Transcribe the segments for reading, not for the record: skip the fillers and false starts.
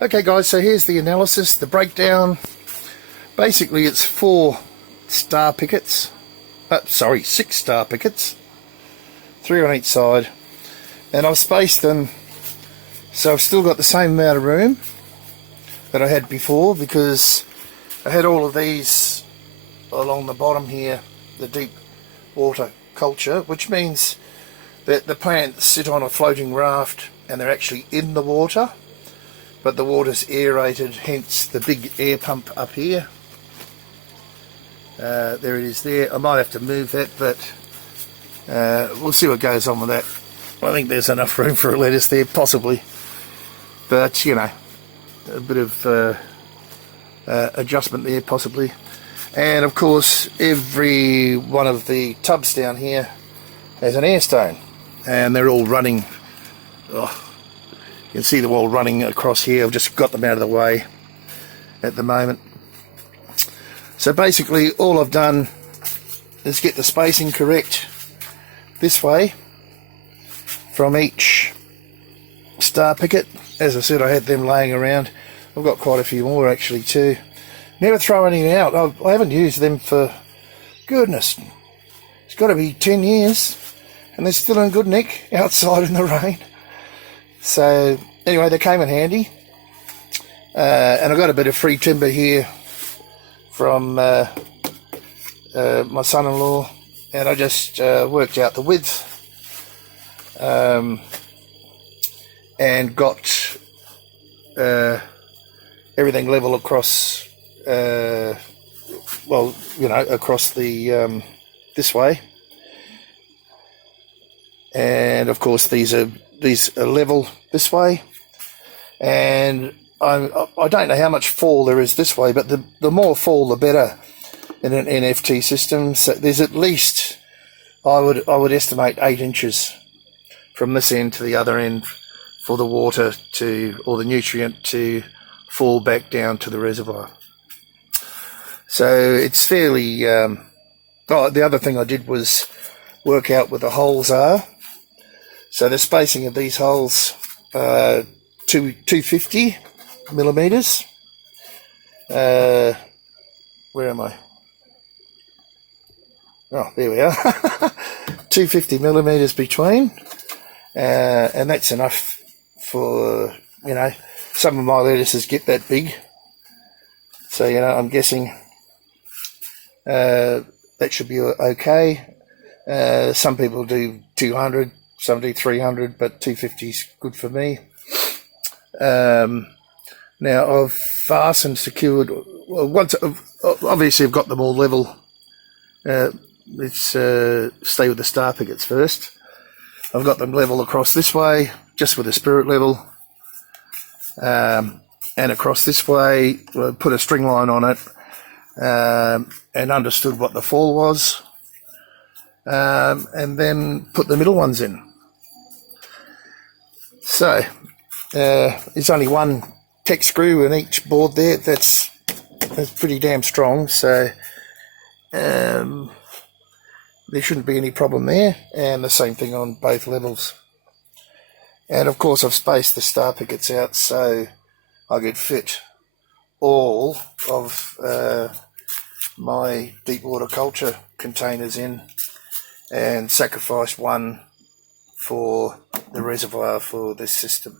Okay guys, so here's the analysis, the breakdown. Basically it's 6 star pickets, 3 on each side, and I've spaced them so I've still got the same amount of room that I had before, because I had all of these along the bottom here, the deep water culture, which means that the plants sit on a floating raft and they're actually in the water, but the water's aerated, hence the big air pump up here. There it is there. I might have to move that, but we'll see what goes on with that. I think there's enough room for a lettuce there, possibly, but you know, a bit of adjustment there possibly. And of course every one of the tubs down here has an air stone, and they're all running. You can see them all running across here. I've just got them out of the way at the moment. So basically all I've done is get the spacing correct this way from each star picket. As I said, I had them laying around. I've got quite a few more actually too. Never throw any out. I haven't used them for, goodness, it's got to be 10 years and they're still in good nick outside in the rain. So anyway, they came in handy, and I got a bit of free timber here from my son-in-law, and I just worked out the width and got everything level across, well, you know, across the this way, and of course these are level this way, and I don't know how much fall there is this way, but the more fall the better in an NFT system. So there's at least, I would estimate 8 inches from this end to the other end for the water to, or the nutrient to fall back down to the reservoir. So it's fairly, the other thing I did was work out where the holes are. So the spacing of these holes, 250 millimeters. Where am I? Oh, there we are. 250 millimeters between, and that's enough for, you know, some of my lettuces get that big. So, you know, I'm guessing that should be okay. Some people do 200. Some do 300, but 250 is good for me. Now I've fastened, secured. Well, once obviously I've got them all level. Let's stay with the star pickets first. I've got them level across this way, just with a spirit level, and across this way. Put a string line on it, and understood what the fall was, and then put the middle ones in. So there's only one tech screw in each board there. That's pretty damn strong, so there shouldn't be any problem there, and the same thing on both levels. And of course I've spaced the star pickets out so I could fit all of my deep water culture containers in, and sacrificed one for the reservoir for this system.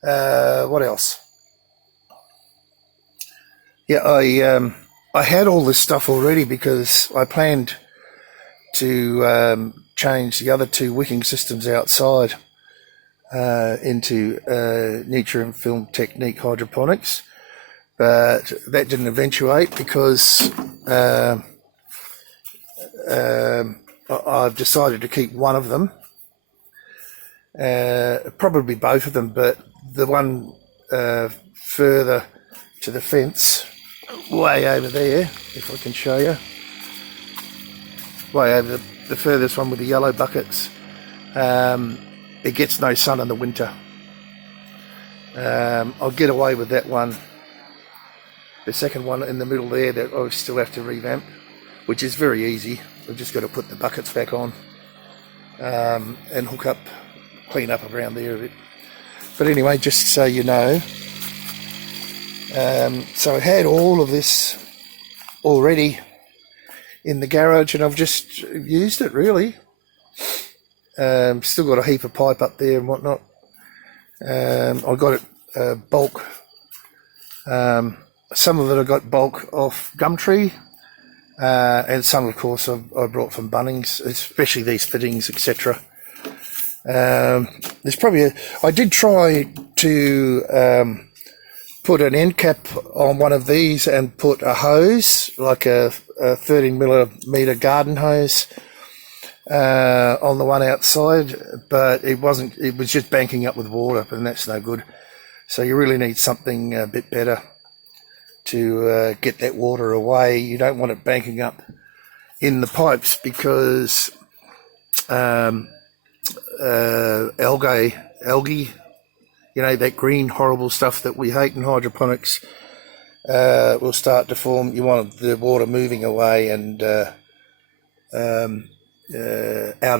What else? Yeah, I had all this stuff already because I planned to change the other 2 wicking systems outside into nutrient film technique hydroponics, but that didn't eventuate because I've decided to keep one of them, probably both of them, but the one further to the fence, way over there, if I can show you, way over the furthest one with the yellow buckets, it gets no sun in the winter. I'll get away with that one. The second one in the middle there that I still have to revamp, which is very easy. We've just got to put the buckets back on and hook up, clean up around there a bit. But anyway, just so you know, so I had all of this already in the garage, and I've just used it really. Still got a heap of pipe up there and whatnot. I got it bulk. Some of it I got bulk off Gumtree, and some, of course, I brought from Bunnings, especially these fittings, etc. There's probably I did try to put an end cap on one of these and put a hose, like a 13mm garden hose, on the one outside, but it wasn't. It was just banking up with water, and that's no good. So you really need something a bit better to get that water away. You don't want it banking up in the pipes, because algae, you know, that green horrible stuff that we hate in hydroponics, will start to form. You want the water moving away and out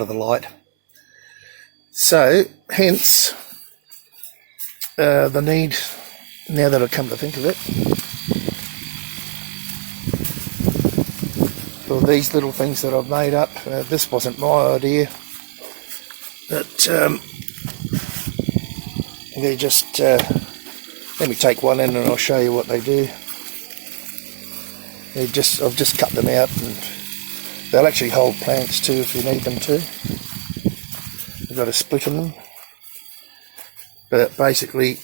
of the light. So hence the need, now that I come to think of it, for these little things that I've made up. This wasn't my idea, but they're just, let me take one in and I'll show you what they do. I've just cut them out, and they'll actually hold plants too if you need them to. You've got a split in them. But basically,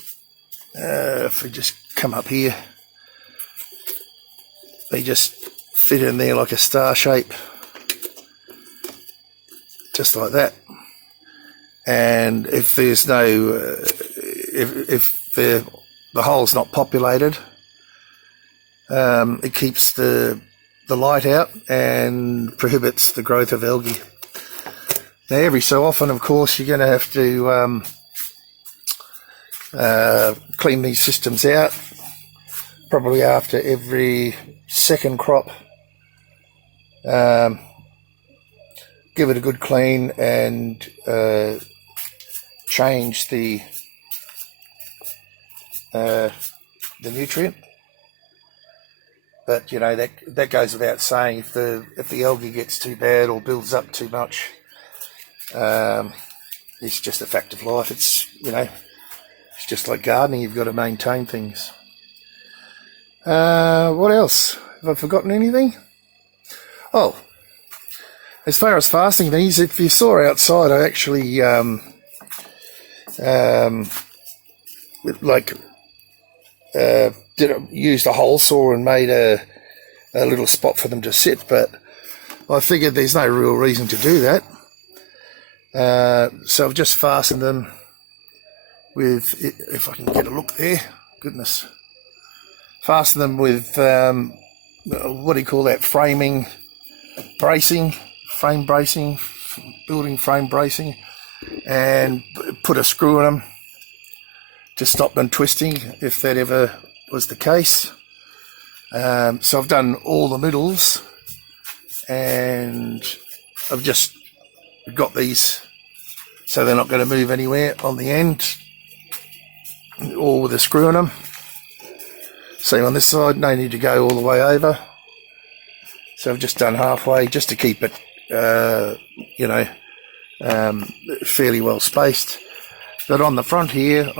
if we just come up here, they just fit in there like a star shape, just like that. And if there's no, if the hole's not populated, it keeps the light out and prohibits the growth of algae. Now, every so often, of course, you're going to have to clean these systems out, probably after every second crop. Give it a good clean and change the nutrient. But you know, that goes without saying. If the algae gets too bad or builds up too much, it's just a fact of life. It's, you know, it's just like gardening. You've got to maintain things. What else? Have I forgotten anything? Oh, as far as fasting these, if you saw outside, I actually used a hole saw and made a little spot for them to sit, but I figured there's no real reason to do that. So I've just fastened them with, if I can get a look there, goodness, fasten them with what do you call that, frame bracing, building frame bracing, and put a screw in them to stop them twisting if that ever was the case. So I've done all the middles, and I've just got these so they're not going to move anywhere on the end, all with a screw in them. Same on this side, no need to go all the way over. So I've just done halfway just to keep it, you know, fairly well spaced. But on the front here,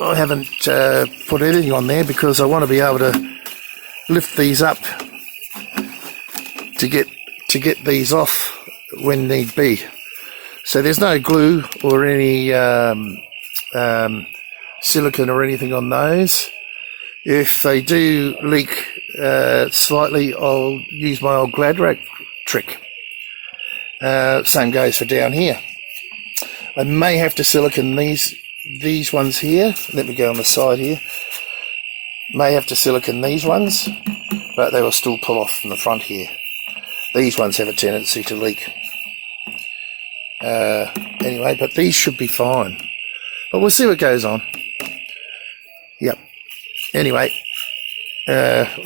I haven't put anything on there because I want to be able to lift these up to get these off when need be. So there's no glue or any silicone or anything on those. If they do leak slightly, I'll use my old Glad Rack trick. Same goes for down here. I may have to silicone these ones here. Let me go on the side here. May have to silicone these ones, but they will still pull off from the front here. These ones have a tendency to leak. Anyway, but these should be fine. But we'll see what goes on. Yep. Anyway,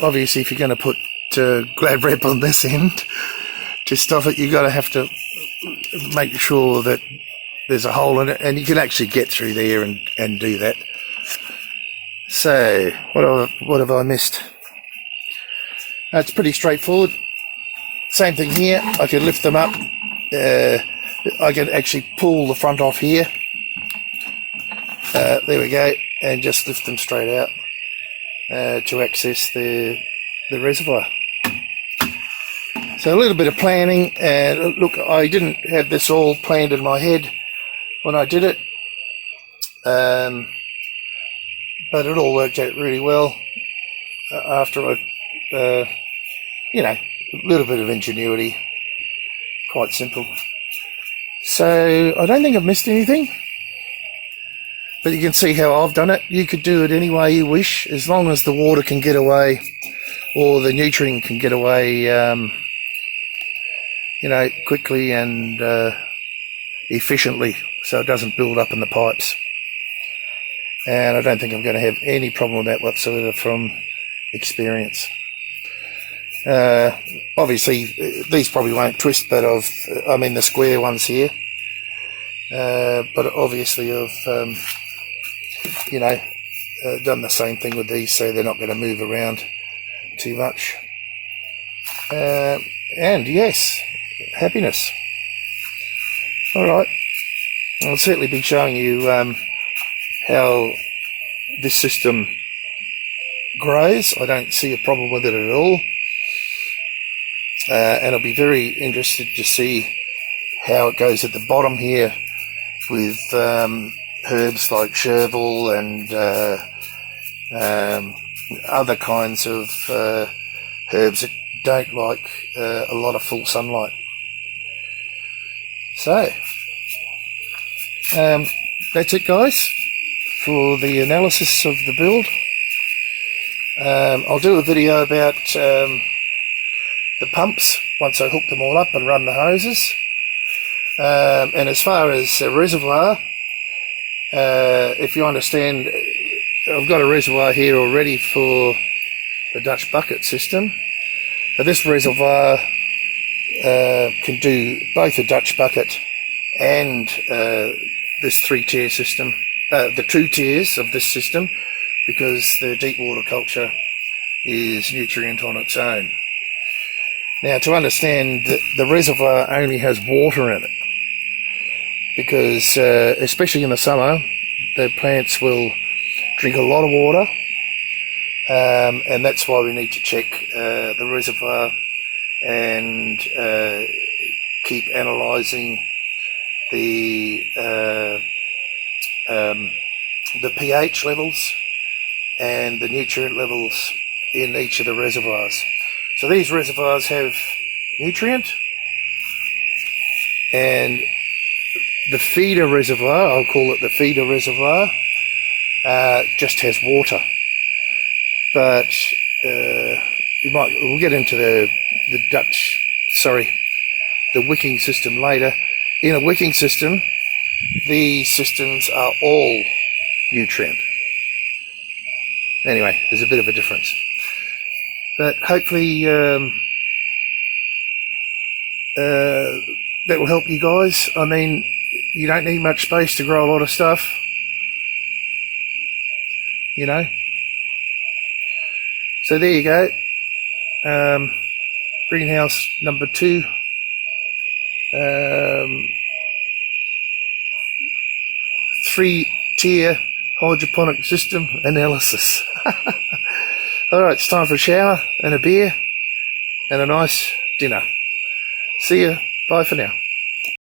obviously if you're going to put Glad Wrap on this end to stop it, you've got to have to make sure that there's a hole in it, and you can actually get through there and do that. So what have I missed? It's pretty straightforward. Same thing here. I can lift them up. I can actually pull the front off here. There we go, and just lift them straight out to access the reservoir. So a little bit of planning, and look, I didn't have this all planned in my head when I did it, but it all worked out really well after I, you know, a little bit of ingenuity, quite simple. So I don't think I've missed anything, but you can see how I've done it. You could do it any way you wish, as long as the water can get away, or the nutrient can get away, you know, quickly and efficiently, so it doesn't build up in the pipes. And I don't think I'm going to have any problem with that whatsoever from experience. Obviously, these probably won't twist, but I mean the square ones here. But obviously I've, you know, done the same thing with these, so they're not going to move around too much. And yes, happiness. Alright, I'll certainly be showing you how this system grows. I don't see a problem with it at all. And I'll be very interested to see how it goes at the bottom here with herbs like chervil and other kinds of herbs that don't like a lot of full sunlight. So that's it, guys, for the analysis of the build. I'll do a video about the pumps once I hook them all up and run the hoses. And as far as a reservoir, if you understand, I've got a reservoir here already for the Dutch bucket system. This reservoir can do both a Dutch bucket and this 3-tier system, the 2 tiers of this system, because the deep water culture is nutrient on its own. Now, to understand that the reservoir only has water in it, because especially in the summer, the plants will drink a lot of water, and that's why we need to check the reservoir and keep analysing the pH levels and the nutrient levels in each of the reservoirs. So these reservoirs have nutrient, and the feeder reservoir, I'll call it the feeder reservoir, just has water. But we'll get into the wicking system later. In a wicking system, these systems are all nutrient. Anyway, there's a bit of a difference. But hopefully that will help you guys. I mean, you don't need much space to grow a lot of stuff, you know. So there you go. Greenhouse number 2. 3-tier hydroponic system analysis. Alright, it's time for a shower and a beer and a nice dinner. See ya. Bye for now.